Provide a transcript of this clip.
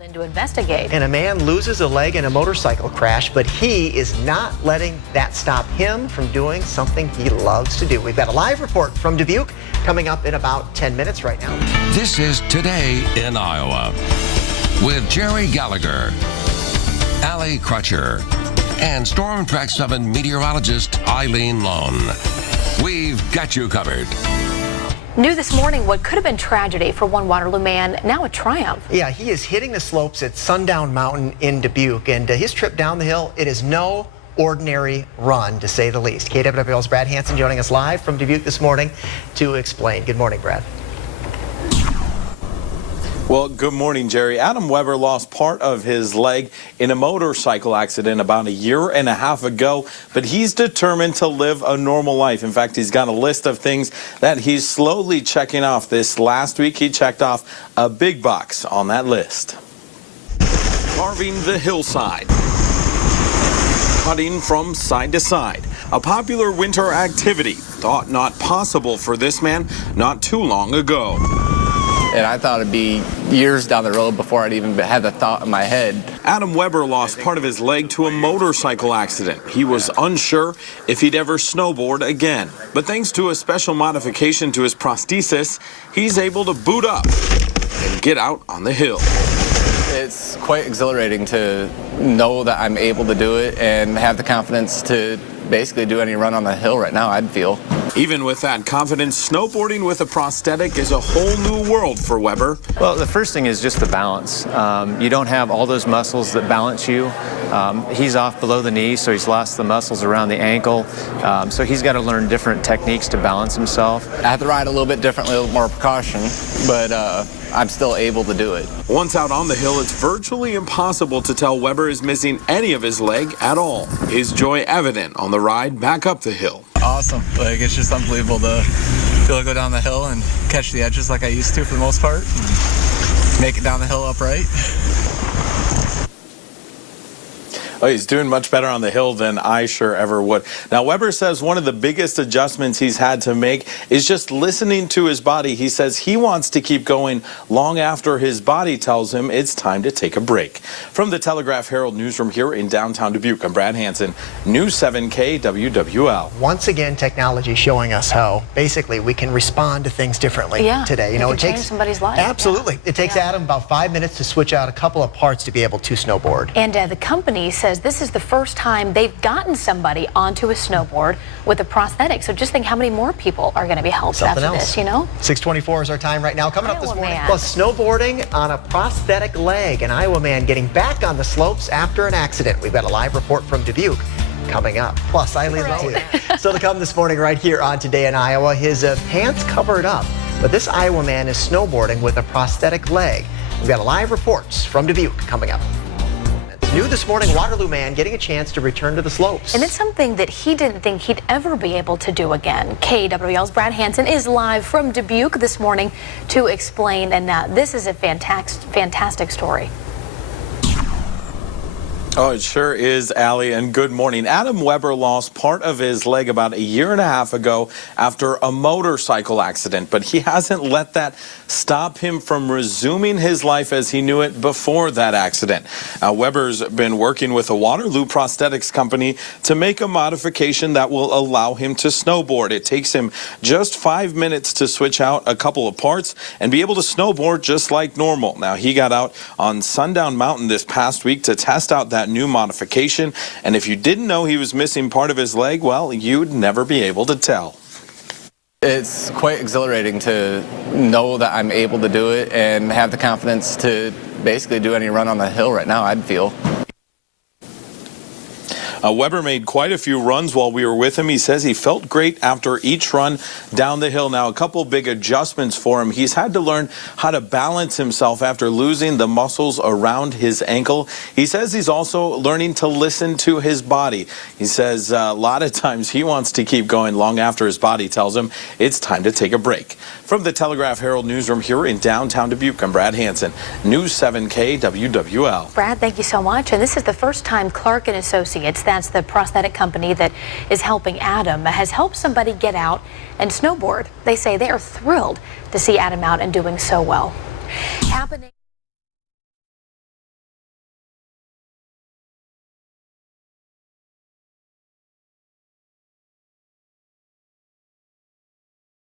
Then to investigate. And a man loses a leg in a motorcycle crash, but he is not letting that stop him from doing something he loves to do. We've got a live report from Dubuque coming up in about 10 minutes right now. This is Today in Iowa with Jerry Gallagher, Allie Crutcher, and Storm Track 7 meteorologist Eileen Lone. We've got you covered. New this morning, what could have been tragedy for one Waterloo man, now a triumph. Yeah, he is hitting the slopes at Sundown Mountain in Dubuque, and his trip down the hill, it is no ordinary run, to say the least. KWWL's Brad Hansen joining us live from Dubuque this morning to explain. Good morning, Brad. Well, good morning, Jerry. Adam Weber lost part of his leg in a motorcycle accident about a year and a half ago, but he's determined to live a normal life. In fact, he's got a list of things that he's slowly checking off. This last week, he checked off a big box on that list. Carving the hillside. Cutting from side to side. A popular winter activity, thought not possible for this man not too long ago. And I thought it'd be years down the road before I'd even had the thought in my head. Adam Weber lost part of his leg to a motorcycle accident. He was unsure if he'd ever snowboard again. But thanks to a special modification to his prosthesis, he's able to boot up and get out on the hill. It's quite exhilarating to know that I'm able to do it and have the confidence to basically do any run on the hill right now, I'd feel. Even with that confidence, snowboarding with a prosthetic is a whole new world for Weber. Well, the first thing is just the balance. You don't have all those muscles that balance you. He's off below the knee, so he's lost the muscles around the ankle. So he's got to learn different techniques to balance himself. I have to ride a little bit differently, a little more precaution, but I'm still able to do it. Once out on the hill, it's virtually impossible to tell Weber is missing any of his leg at all. His joy evident on the ride back up the hill. Awesome. Like, it's just unbelievable to be able to go down the hill and catch the edges like I used to for the most part. And make it down the hill upright. Oh, he's doing much better on the hill than I sure ever would. Now, Weber says one of the biggest adjustments he's had to make is just listening to his body. He says he wants to keep going long after his body tells him it's time to take a break. From the Telegraph-Herald newsroom here in downtown Dubuque, I'm Brad Hansen, News 7 KWWL. Once again, technology showing us how basically we can respond to things differently today. You know, it takes somebody's life. Absolutely. It takes Adam about 5 minutes to switch out a couple of parts to be able to snowboard. And the company says this is the first time they've gotten somebody onto a snowboard with a prosthetic. So just think how many more people are going to be helped after this, you know? 6:24 is our time right now. Coming up this morning, man. plus snowboarding on a prosthetic leg. An Iowa man getting back on the slopes after an accident. We've got a live report from Dubuque coming up. Plus, Eileen Lone. So to come this morning right here on Today in Iowa, his pants covered up. But this Iowa man is snowboarding with a prosthetic leg. We've got a live report from Dubuque coming up. New this morning, Waterloo man getting a chance to return to the slopes. And it's something that he didn't think he'd ever be able to do again. KWL's Brad Hansen is live from Dubuque this morning to explain, and this is a fantastic story. Oh, it sure is, Allie, and good morning. Adam Weber lost part of his leg about a year and a half ago after a motorcycle accident, but he hasn't let that stop him from resuming his life as he knew it before that accident. Weber's been working with a Waterloo prosthetics company to make a modification that will allow him to snowboard. It takes him just 5 minutes to switch out a couple of parts and be able to snowboard just like normal. Now, he got out on Sundown Mountain this past week to test out that new modification, and if you didn't know he was missing part of his leg, well, you'd never be able to tell. It's quite exhilarating to know that I'm able to do it and have the confidence to basically do any run on the hill right now, I'd feel. Weber made quite a few runs while we were with him. He says he felt great after each run down the hill. Now, a couple big adjustments for him. He's had to learn how to balance himself after losing the muscles around his ankle. He says he's also learning to listen to his body. He says a lot of times he wants to keep going long after his body tells him it's time to take a break. From the Telegraph-Herald newsroom here in downtown Dubuque, I'm Brad Hansen, News 7 KWWL. Brad, thank you so much. And this is the first time Clark & Associates, that's the prosthetic company that is helping Adam, has helped somebody get out and snowboard. They say they are thrilled to see Adam out and doing so well. Happening